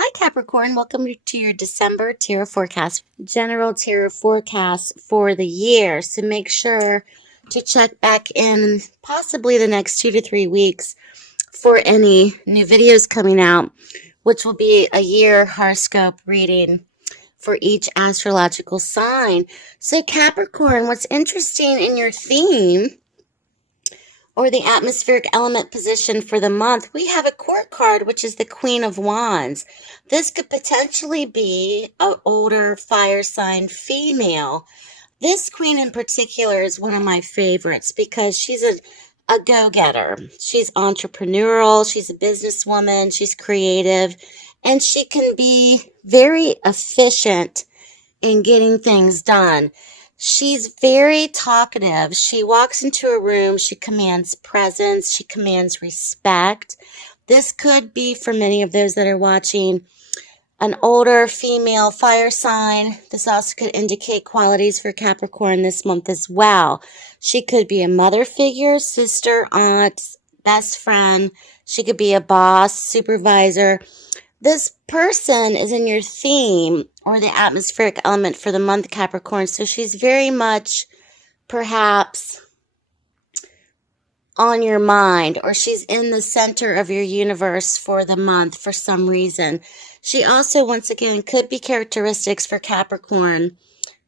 Hi, Capricorn. Welcome to your December tarot forecast, general tarot forecast for the year. So make sure to check back in possibly the next 2 to 3 weeks for any new videos coming out, which will be a year horoscope reading for each astrological sign. So, Capricorn, what's interesting in your theme or the atmospheric element position for the month, we have a court card, which is the Queen of Wands. This could potentially be an older fire sign female. This queen in particular is one of my favorites because she's a go-getter. She's entrepreneurial, she's a businesswoman, she's creative, and she can be very efficient in getting things done. She's very talkative. She walks into a room, she commands presence, she commands respect. This could be, for many of those that are watching, an older female fire sign. This also could indicate qualities for Capricorn this month as well. She could be a mother figure, sister, aunt, best friend. She could be a boss, supervisor. This person is in your theme or the atmospheric element for the month, Capricorn. So she's very much perhaps on your mind, or she's in the center of your universe for the month for some reason. She also, once again, could be characteristics for Capricorn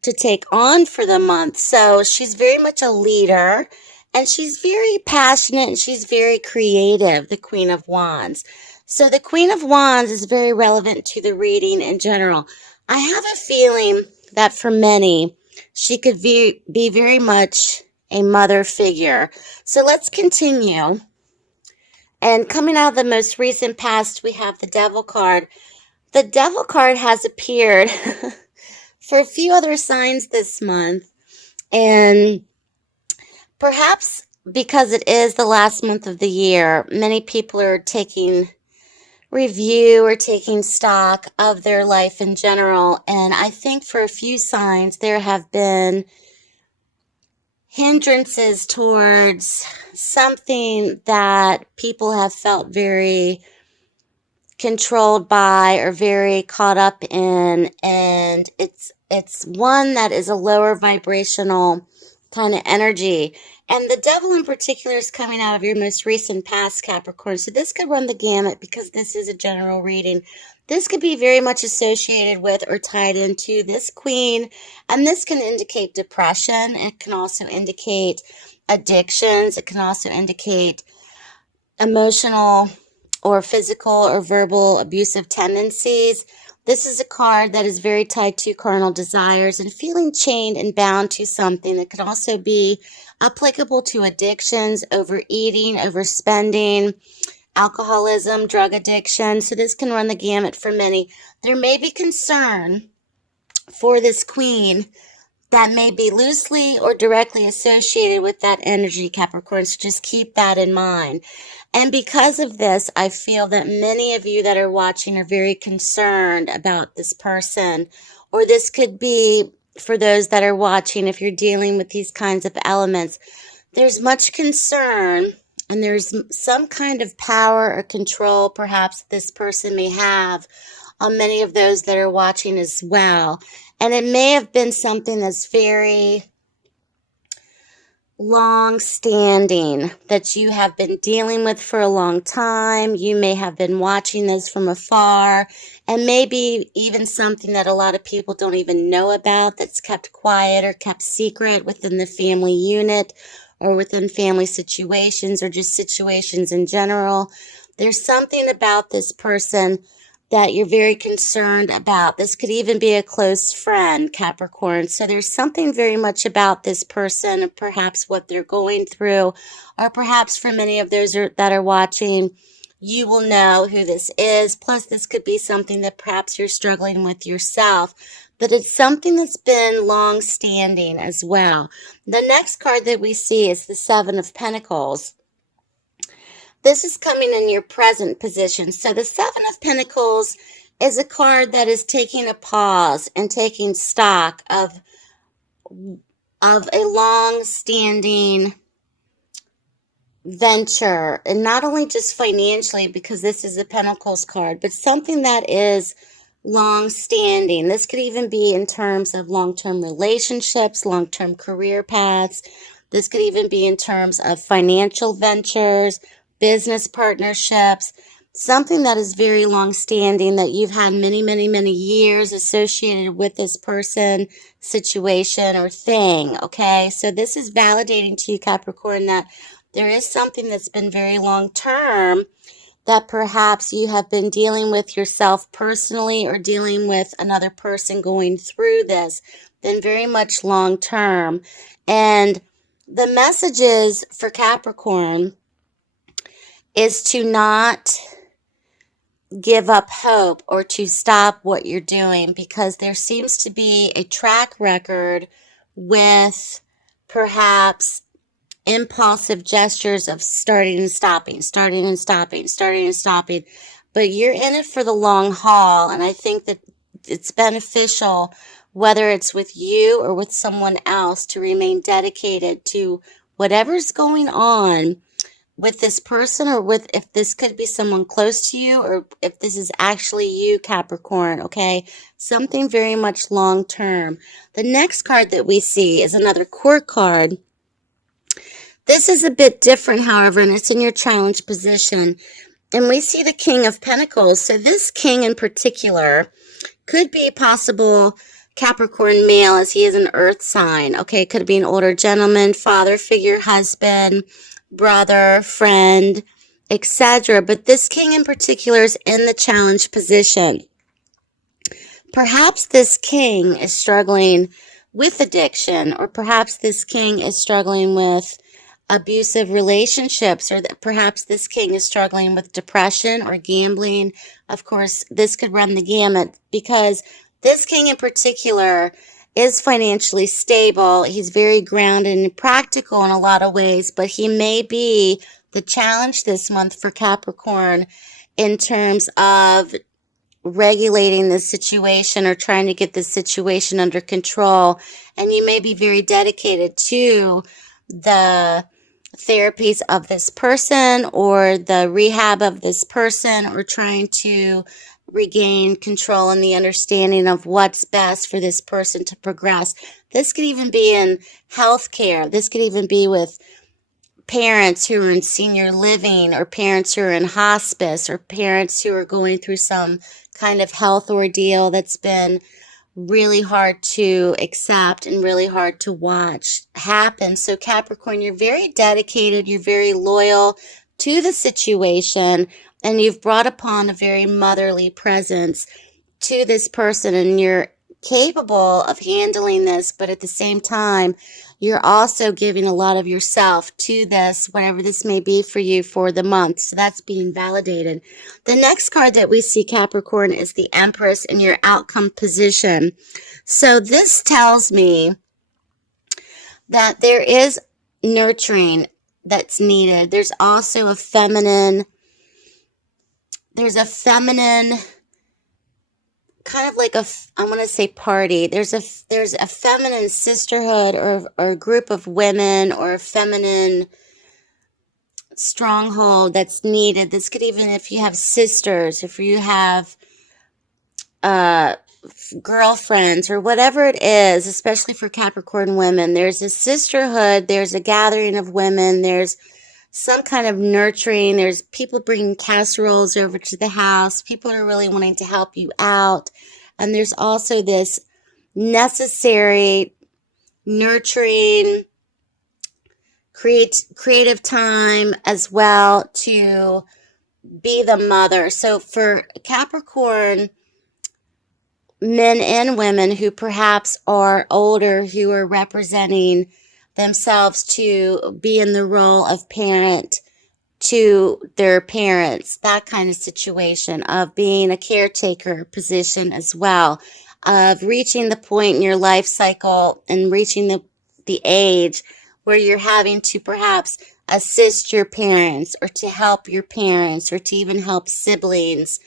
to take on for the month. So she's very much a leader, and she's very passionate, and she's very creative, the Queen of Wands. So the Queen of Wands is very relevant to the reading in general. I have a feeling that for many, she could be very much a mother figure. So let's continue. And coming out of the most recent past, we have the Devil card. The Devil card has appeared for a few other signs this month. And perhaps because it is the last month of the year, many people are taking review or taking stock of their life in general. And I think for a few signs, there have been hindrances towards something that people have felt very controlled by or very caught up in, and it's one that is a lower vibrational kind of energy. And the Devil in particular is coming out of your most recent past, Capricorn. So this could run the gamut because this is a general reading. This could be very much associated with or tied into this queen, and this can indicate depression. It can also indicate addictions. It can also indicate emotional or physical or verbal abusive tendencies. This is a card that is very tied to carnal desires and feeling chained and bound to something. It could also be applicable to addictions, overeating, overspending, alcoholism, drug addiction. So this can run the gamut for many. There may be concern for this queen that may be loosely or directly associated with that energy, Capricorn. So just keep that in mind. And because of this, I feel that many of you that are watching are very concerned about this person. Or this could be, for those that are watching, if you're dealing with these kinds of elements, there's much concern and there's some kind of power or control perhaps this person may have on many of those that are watching as well. And it may have been something that's very long-standing that you have been dealing with for a long time. You may have been watching this from afar, and maybe even something that a lot of people don't even know about, that's kept quiet or kept secret within the family unit or within family situations or just situations in general. There's something about this person that you're very concerned about. This could even be a close friend, Capricorn. So there's something very much about this person, perhaps what they're going through, or perhaps for many of those that are watching, you will know who this is. Plus, this could be something that perhaps you're struggling with yourself, but it's something that's been long-standing as well. The next card that we see is the Seven of Pentacles. This is coming in your present position. So the Seven of Pentacles is a card that is taking a pause and taking stock of a long-standing venture, and not only just financially, because this is a Pentacles card, but something that is long standing. This could even be in terms of long-term relationships, long-term career paths. This could even be in terms of financial ventures, business partnerships, something that is very long standing that you've had many, many, many years associated with this person, situation, or thing. Okay, so this is validating to you, Capricorn, that there is something that's been very long term that perhaps you have been dealing with yourself personally or dealing with another person going through this, been very much long term. And the messages for Capricorn is to not give up hope or to stop what you're doing, because there seems to be a track record with perhaps impulsive gestures of starting and stopping, starting and stopping, starting and stopping. But you're in it for the long haul, and I think that it's beneficial, whether it's with you or with someone else, to remain dedicated to whatever's going on with this person, or with, if this could be someone close to you, or if this is actually you, Capricorn, okay? Something very much long term. The next card that we see is another court card. This is a bit different, however, and it's in your challenge position. And we see the King of Pentacles. So this king in particular could be a possible Capricorn male, as he is an earth sign. Okay, it could be an older gentleman, father figure, husband, brother, friend, etc. But this king in particular is in the challenge position. Perhaps this king is struggling with addiction, or perhaps this king is struggling with abusive relationships, or that perhaps this king is struggling with depression or gambling. Of course, this could run the gamut, because this king in particular is financially stable. He's very grounded and practical in a lot of ways, but he may be the challenge this month for Capricorn in terms of regulating this situation or trying to get this situation under control. And you may be very dedicated to the therapies of this person, or the rehab of this person, or trying to regain control and the understanding of what's best for this person to progress. This could even be in healthcare. This could even be with parents who are in senior living, or parents who are in hospice, or parents who are going through some kind of health ordeal that's been really hard to accept and really hard to watch happen. So Capricorn, you're very dedicated, you're very loyal to the situation, and you've brought upon a very motherly presence to this person, and you're capable of handling this, but at the same time, you're also giving a lot of yourself to this, whatever this may be for you for the month. So that's being validated. The next card that we see, Capricorn, is the Empress in your outcome position. So this tells me that there is nurturing that's needed. There's also a feminine, kind of like I want to say party. There's a feminine sisterhood, or a group of women, or a feminine stronghold that's needed. This could even, if you have sisters, if you have girlfriends, or whatever it is, especially for Capricorn women, there's a sisterhood, there's a gathering of women, there's some kind of nurturing, there's people bringing casseroles over to the house, people are really wanting to help you out, and there's also this necessary nurturing, creative time as well to be the mother. So for Capricorn men and women who perhaps are older, who are representing themselves to be in the role of parent to their parents, that kind of situation, of being a caretaker position as well, of reaching the point in your life cycle and reaching the age where you're having to perhaps assist your parents, or to help your parents, or to even help siblings.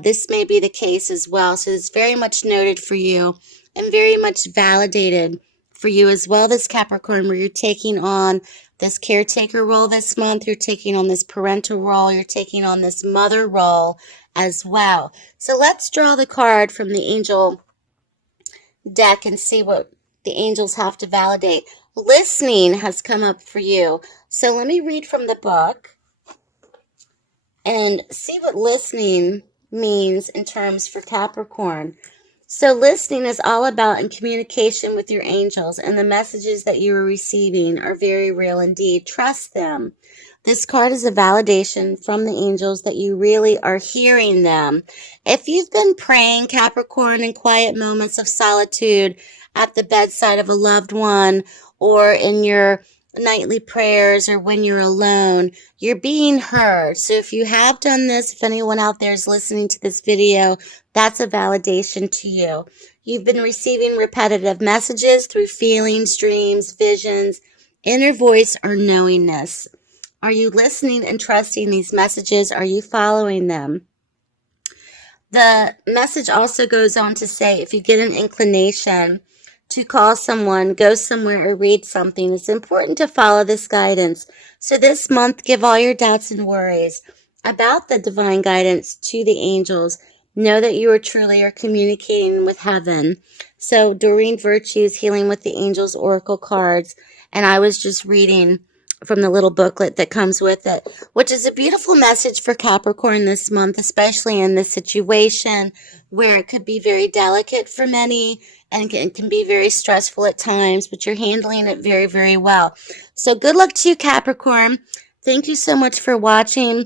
This may be the case as well. So it's very much noted for you, and very much validated for you as well, this Capricorn, where you're taking on this caretaker role this month. You're taking on this parental role. You're taking on this mother role as well. So let's draw the card from the angel deck and see what the angels have to validate. Listening has come up for you. So let me read from the book and see what listening means in terms for Capricorn. So listening is all about in communication with your angels, and the messages that you are receiving are very real indeed. Trust them. This card is a validation from the angels that you really are hearing them. If you've been praying, Capricorn, in quiet moments of solitude at the bedside of a loved one, or in your nightly prayers, or when you're alone, you're being heard. So if you have done this, if anyone out there is listening to this video, that's a validation to you. You've been receiving repetitive messages through feelings, dreams, visions, inner voice, or knowingness. Are you listening and trusting these messages? Are you following them? The message also goes on to say, if you get an inclination to call someone, go somewhere, or read something, it's important to follow this guidance. So this month, give all your doubts and worries about the divine guidance to the angels. Know that you are truly communicating with heaven. So Doreen Virtue's Healing with the Angels Oracle cards, and I was just reading from the little booklet that comes with it, which is a beautiful message for Capricorn this month, especially in this situation where it could be very delicate for many and can be very stressful at times, but you're handling it very, very well. So good luck to you, Capricorn. Thank you so much for watching.